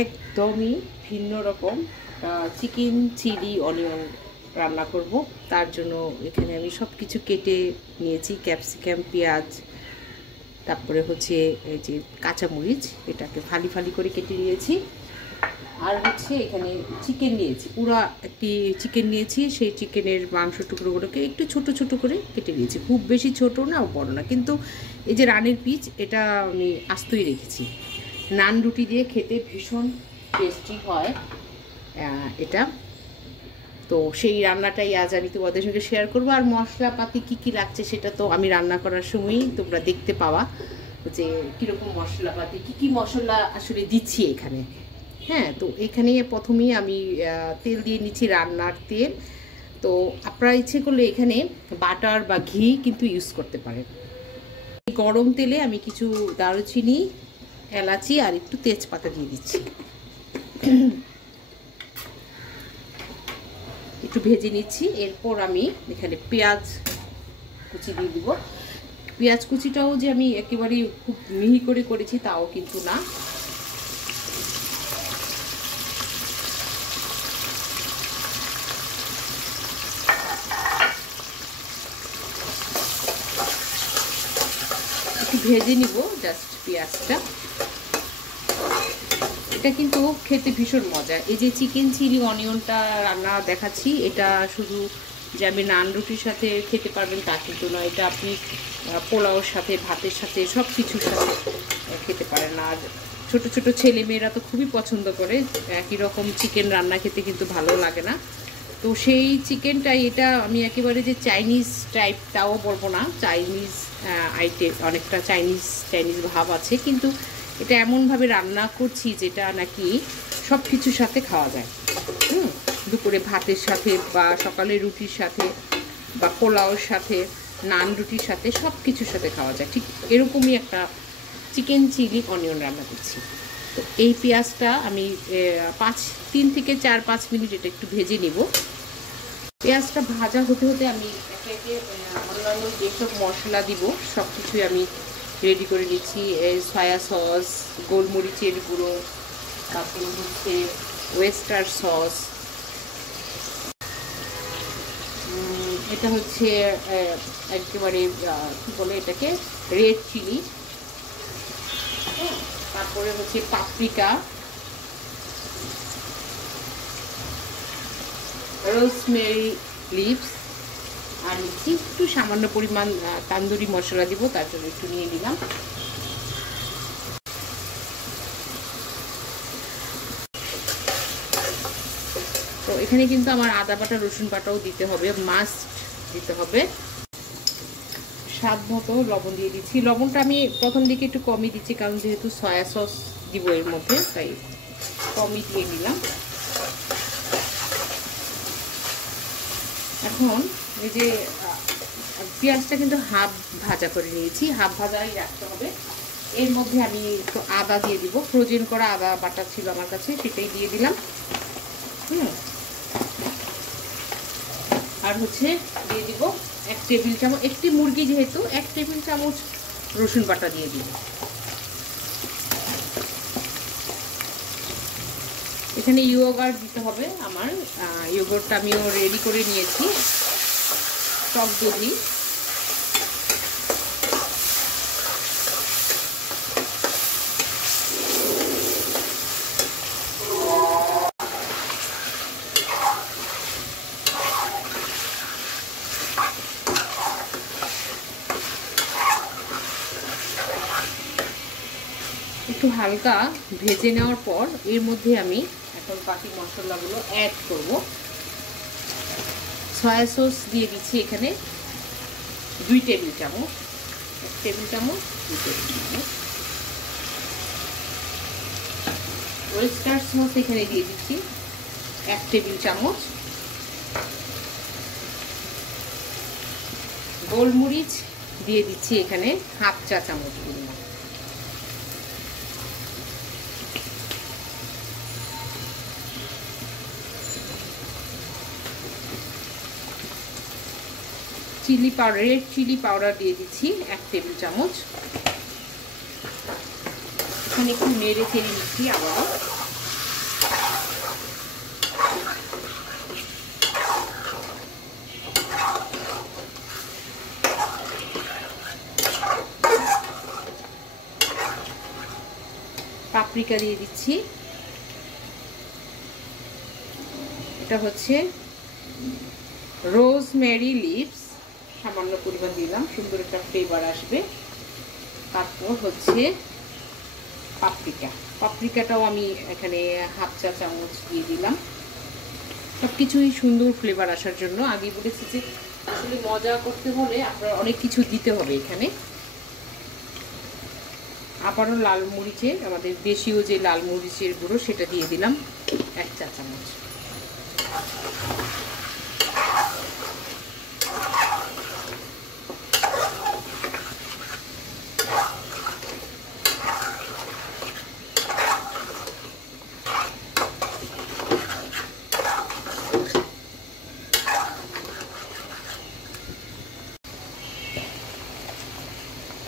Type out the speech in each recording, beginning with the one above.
একদমই ভিন্ন রকম চিকেন চিলি অনিয়ন রান্না করব। তার জন্য এখানে আমি সব কিছু কেটে নিয়েছি, ক্যাপসিকাম, পেঁয়াজ, তারপরে হচ্ছে এই যে কাঁচামরিচ, এটাকে ফালি ফালি করে কেটে নিয়েছি। আর হচ্ছে এখানে চিকেন নিয়েছি, পুরো একটি চিকেন নিয়েছি। সেই চিকেনের মাংস টুকরোগুলোকে একটু ছোট ছোট করে কেটে নিয়েছি, খুব বেশি ছোট না বড় না। কিন্তু এই যে রানের পিস, এটা আমি আস্তই রেখেছি। নান রুটি দিয়ে খেতে ভীষণ টেস্টি হয় এটা। তো সেই রান্নাটাই আজ আমি তোমাদের সঙ্গে শেয়ার করবো। আর মশলাপাতি কী কী লাগছে সেটা তো আমি রান্না করার সময়ই তোমরা দেখতে পাওয়া, যে কীরকম মশলাপাতি, কী কী মশলা আসলে দিচ্ছি এখানে। হ্যাঁ, তো এখানে প্রথমেই আমি তেল দিয়ে নিচ্ছি, রান্নার তেল। তো আপনারা ইচ্ছে করলে এখানে বাটার বা ঘি কিন্তু ইউজ করতে পারেন। গরম তেলে আমি কিছু দারুচিনি, এলাচি আর একটু তেজপাতা দিয়ে দিচ্ছি, একটু ভেজে নিচ্ছি। এরপর আমি এখানে পেঁয়াজ কুচি দিয়ে দিব। পেঁয়াজ কুচিটাও যে আমি একেবারে খুব মিহি করে করেছি তাও কিন্তু না। একটু ভেজে নিব জাস্ট পেঁয়াজটা। এটা কিন্তু খেতে ভীষণ মজা। এই যে চিকেন চিলি অনিয়নটা রান্না দেখাচ্ছি, এটা শুধু যে আমি নান রুটির সাথে খেতে পারবেন তা কিন্তু নয়। এটা আপনি পোলাওর সাথে, ভাতের সাথে, সব কিছুর সাথে খেতে পারেন। আর ছোট ছোট ছেলেমেয়েরা তো খুবই পছন্দ করে। একই রকম চিকেন রান্না খেতে কিন্তু ভালো লাগে না। তো সেই চিকেনটাই, এটা আমি একেবারে যে চাইনিজ টাইপ তাও বলবো না, চাইনিজ আইটেম, অনেকটা চাইনিজ ভাব আছে, কিন্তু এটা এমনভাবে রান্না করছি যেটা নাকি সব কিছুর সাথে খাওয়া যায়। দুপুরে ভাতের সাথে বা সকালে রুটির সাথে বা পোলাওর সাথে, নান রুটির সাথে, সব কিছুর সাথে খাওয়া যায়। ঠিক এরকমই একটা চিকেন চিলি অনিয়ন রান্না করছি। তো এই পেঁয়াজটা আমি 3 থেকে 4-5 মিনিট এটা একটু ভেজে নেব। পেঁয়াজটা ভাজা হতে হতে আমি একে একে অন্যান্য যেসব মশলা দিব সব কিছুই আমি রেডি করে নিচ্ছি। সয়া সস, গোলমরিচের গুঁড়ো, তারপরে হচ্ছে ওয়েস্টার সস, এটা হচ্ছে একেবারে কী বলে এটাকে, রেড চিলি, তারপরে হচ্ছে পাপরিকা, রোজমেরি লিভস, আর নিচ্ছি একটু সামান্য পরিমাণ তান্দুরি মশলা দিব, তার জন্য একটু নিয়ে নিলাম। তো এখানে কিন্তু আমার আদা বাটা, রসুন বাটাও দিতে হবে, মাস্ট দিতে হবে। স্বাদ মতো লবণ দিয়ে দিচ্ছি। লবণটা আমি প্রথম দিকে একটু কমই দিচ্ছি, কারণ যেহেতু সয়া সস দিব এর মধ্যে, তাই কমই দিয়ে দিলাম। এখন এই যে পেঁয়াজটা কিন্তু হাফ ভাজা করে নিয়েছি, হাফ ভাজাই রাখতে হবে। এর মধ্যে আমি একটু আদা দিয়ে দিব, ফ্রোজেন করা আদা বাটা ছিল আমার কাছে, সেটাই দিয়ে দিলাম। আর হচ্ছে দিয়ে দিব 1 টেবিল চামচ, একটি মুরগি যেহেতু 1 টেবিল চামচ রসুন বাটা দিয়ে দিব। এখানে ইয়োগার্ট দিতে হবে আমার। ইয়োগার্টটা আমিও রেডি করে নিয়েছি, টক দই। একটু হালকা ভেজে নেওয়ার পর এর মধ্যে আমি এখন বাকি মশলাগুলো অ্যাড করব। সয়া সস দিয়ে দিচ্ছি এখানে 2 টেবিল চামচ, 1 টেবিল চামচ, 2 টেবিল চামচ। ওয়েস্টার সস এখানে দিয়ে দিচ্ছি 1 টেবিল চামচ। গোলমরিচ দিয়ে দিচ্ছি এখানে হাফ চা চামচ পরিমাণ। Chilli powder, red chilli powder দিয়ে দিচ্ছি 1 টেবিল চামচ। এখানে একটু নেড়ে চেড়ে নিচ্ছি আবার। পাপরিকা দিয়ে দিচ্ছি। এটা হচ্ছে রোজমেরি লিভস, সামান্য পরিমাণ দিলাম, সুন্দর একটা ফ্লেভার আসবে। তারপর হচ্ছে পাপরিকা, পাপরিকাটাও আমি এখানে হাফ চা চামচ দিয়ে দিলাম। সব কিছুই সুন্দর ফ্লেভার আসার জন্য। আগে বলেছি যে আসলে মজা করতে হলে আপনার অনেক কিছু দিতে হবে এখানে। আবারও লাল মরিচের, আমাদের দেশীয় যে লাল মরিচের গুঁড়ো সেটা দিয়ে দিলাম 1 চা চামচ।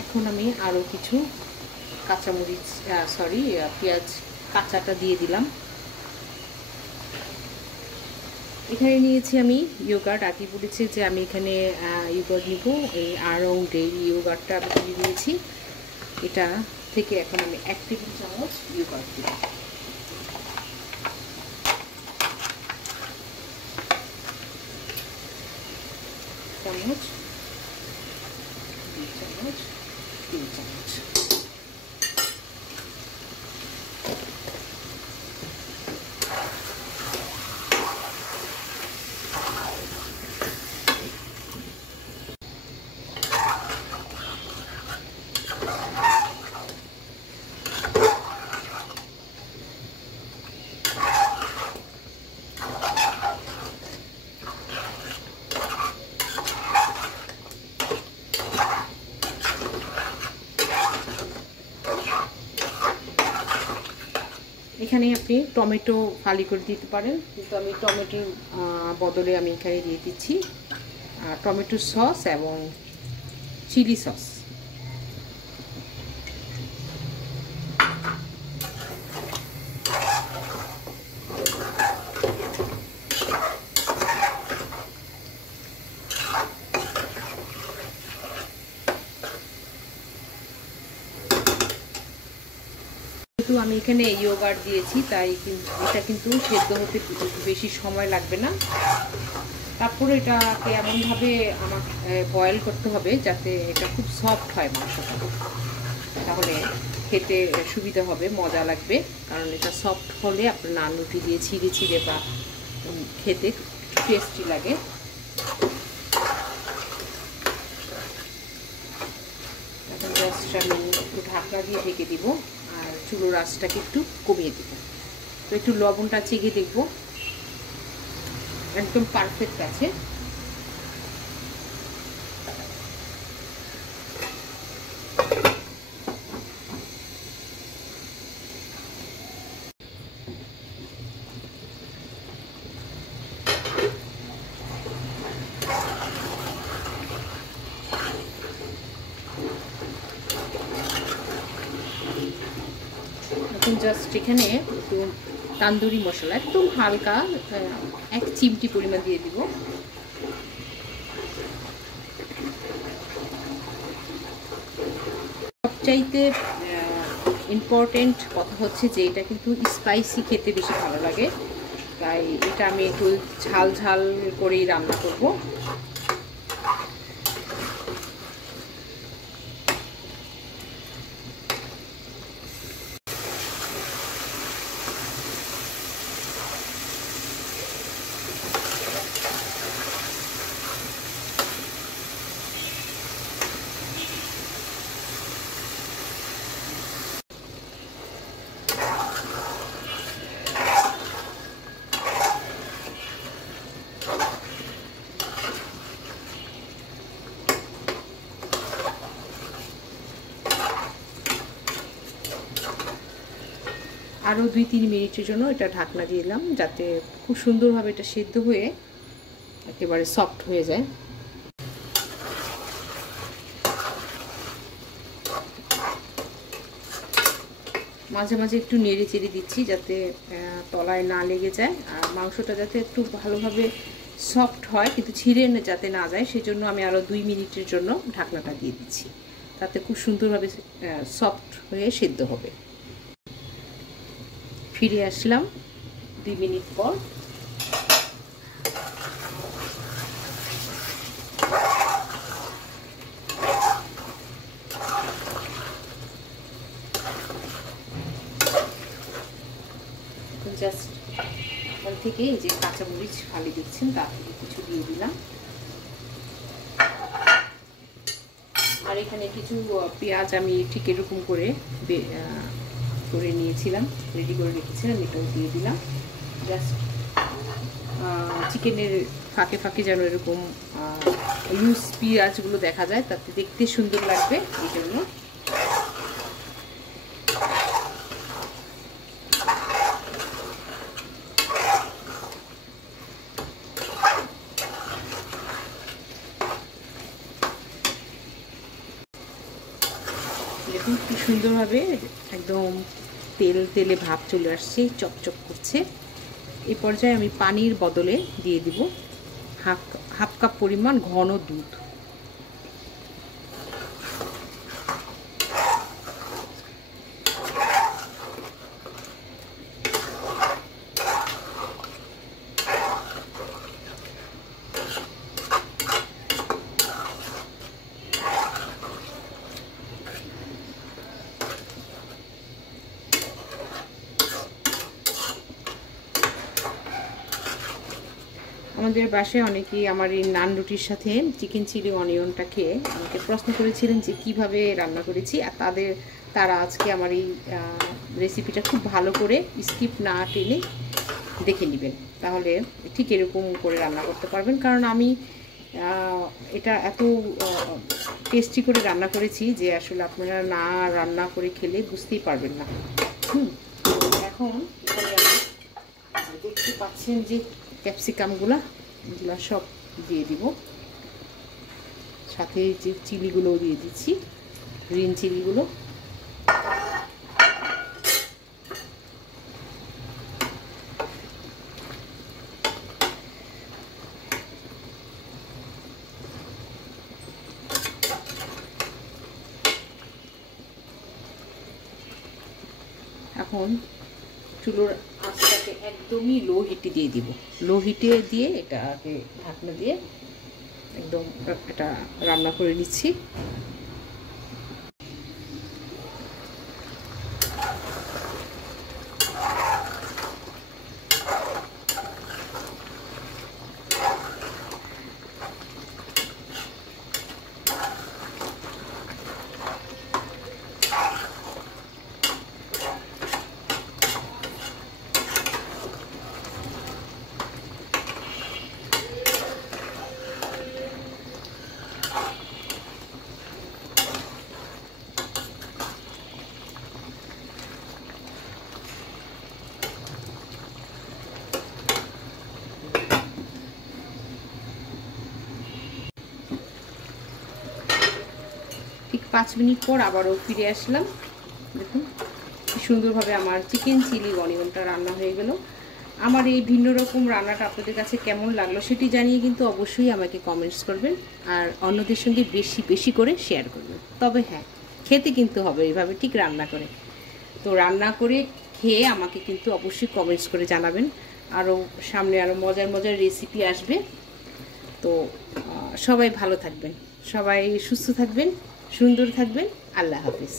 এখন আমি আরও কিছু কাঁচামরিচ পেঁয়াজ কাঁচাটা দিয়ে দিলাম। এখানে নিয়েছি আমি ইয়োগার্ট, আগে বলেছি যে আমি এখানে ইয়োগার্ট নিব, এই আড়ং ডেইরি ইয়োগার্টটা আমি দিয়ে দিয়েছি। এটা থেকে এখন আমি 1 টেবিল চামচ ইয়োগার্ট দিব। চামচ, 2 চামচ, 3 চামচ। এখানে আপনি টমেটো ফালি করে দিতে পারেন, কিন্তু আমি টমেটোর বদলে আমি এখানে দিয়ে দিচ্ছি টমেটো সস এবং চিলি সস। যেহেতু আমি এখানে ইয়োগার্ট দিয়েছি তাই এটা কিন্তু সেদ্ধ হতে বেশি সময় লাগবে না। তারপরে এটাকে এমনভাবে আমাকে বয়েল করতে হবে যাতে এটা খুব সফট হয় মাংসটা, তাহলে খেতে সুবিধা হবে, মজা লাগবে। কারণ এটা সফট হলে আপনার নান রুটি দিয়ে ছিঁড়ে ছিঁড়ে বা খেতে টেস্টি লাগে। এখন জাস্ট আমি একটু ঢাকনা দিয়ে ঢেকে দিব আর চুলোর আঁচটাকে একটু কমিয়ে দিব। তো একটু লবণটা চেখে দেখব, একদম পারফেক্ট আছে। এখন জাস্ট এখানে একটু তান্দুরি মশলা একদম হালকা 1 চিমটি পরিমাণ দিয়ে দিব। সবচাইতে ইম্পর্টেন্ট কথা হচ্ছে যে এটা কিন্তু স্পাইসি খেতে বেশি ভালো লাগে, তাই এটা আমি একটু ঝাল ঝাল করেই রান্না করব। আরও 2-3 মিনিটের জন্য এটা ঢাকনা দিয়ে দিলাম, যাতে খুব সুন্দরভাবে এটা সেদ্ধ হয়ে একেবারে সফট হয়ে যায়। মাঝে মাঝে একটু নেড়ে চেড়ে দিচ্ছি যাতে তলায় না লেগে যায়, আর মাংসটা যাতে একটু ভালোভাবে সফট হয় কিন্তু ছিঁড়ে যাতে না যায়, সেজন্য আমি আরও 2 মিনিটের জন্য ঢাকনাটা দিয়ে দিচ্ছি, তাতে খুব সুন্দরভাবে সফট হয়ে সেদ্ধ হবে। ফিরে আসলাম 2 মিনিট পর। জাস্ট এখান থেকে এই যে কাঁচামরিচ ফালি দিচ্ছেন তা থেকে কিছু দিয়ে দিলাম, আর এখানে কিছু পেঁয়াজ আমি ঠিক এরকম করে নিয়েছিলাম, রেডি করে রেখেছিলাম, এটাও দিয়ে দিলাম। জাস্ট চিকেনের ফাঁকে ফাঁকে যেন এরকম লুজ পেঁয়াজগুলো দেখা যায়, তাতে দেখতে সুন্দর লাগবে, এই জন্য। দেখুন কি সুন্দরভাবে একদম তেলে ভাব চলে আসছে, চকচক করছে। এই পর্যায়ে আমি পানির বদলে দিয়ে দিব হাফ কাপ পরিমাণ ঘন দুধ। আমাদের বাসায় অনেকেই আমার এই নান রুটির সাথে চিকেন চিলি অনিয়নটা খেয়ে আমাকে প্রশ্ন করেছিলেন যে কিভাবে রান্না করেছি, আর তারা আজকে আমার এই রেসিপিটা খুব ভালো করে স্কিপ না টেনে দেখে নেবেন, তাহলে ঠিক এরকম করে রান্না করতে পারবেন। কারণ আমি এটা এত টেস্টি করে রান্না করেছি যে আসলে আপনারা না রান্না করে খেলে বুঝতেই পারবেন না। এখন দেখতে পাচ্ছেন যে ক্যাপসিকামগুলো এগুলো সব দিয়ে দিব, সাথে যে চিলিগুলোও দিয়ে দিচ্ছি, গ্রিন চিলিগুলো। এখন চুলোর আঁচটাকে একদমই লো হিটে দিয়ে দিব, লো হিটে দিয়ে এটাকে ঢাকনা দিয়ে একদম এটা রান্না করে নিচ্ছি। ঠিক 5 মিনিট পর আবারও ফিরে আসলাম। দেখুন কি সুন্দরভাবে আমার চিকেন চিলি অনিয়নটা রান্না হয়ে গেল। আমার এই ভিন্ন রকম রান্নাটা আপনাদের কাছে কেমন লাগলো সেটি জানিয়ে কিন্তু অবশ্যই আমাকে কমেন্টস করবেন, আর অন্যদের সঙ্গে বেশি বেশি করে শেয়ার করবেন। তবে হ্যাঁ, খেতে কিন্তু হবে এইভাবে ঠিক রান্না করে। তো রান্না করে খেয়ে আমাকে কিন্তু অবশ্যই কমেন্টস করে জানাবেন। আরও সামনে আরও মজার মজার রেসিপি আসবে। তো সবাই ভালো থাকবেন, সবাই সুস্থ থাকবেন, সুন্দর থাকবেন। আল্লাহ হাফিজ।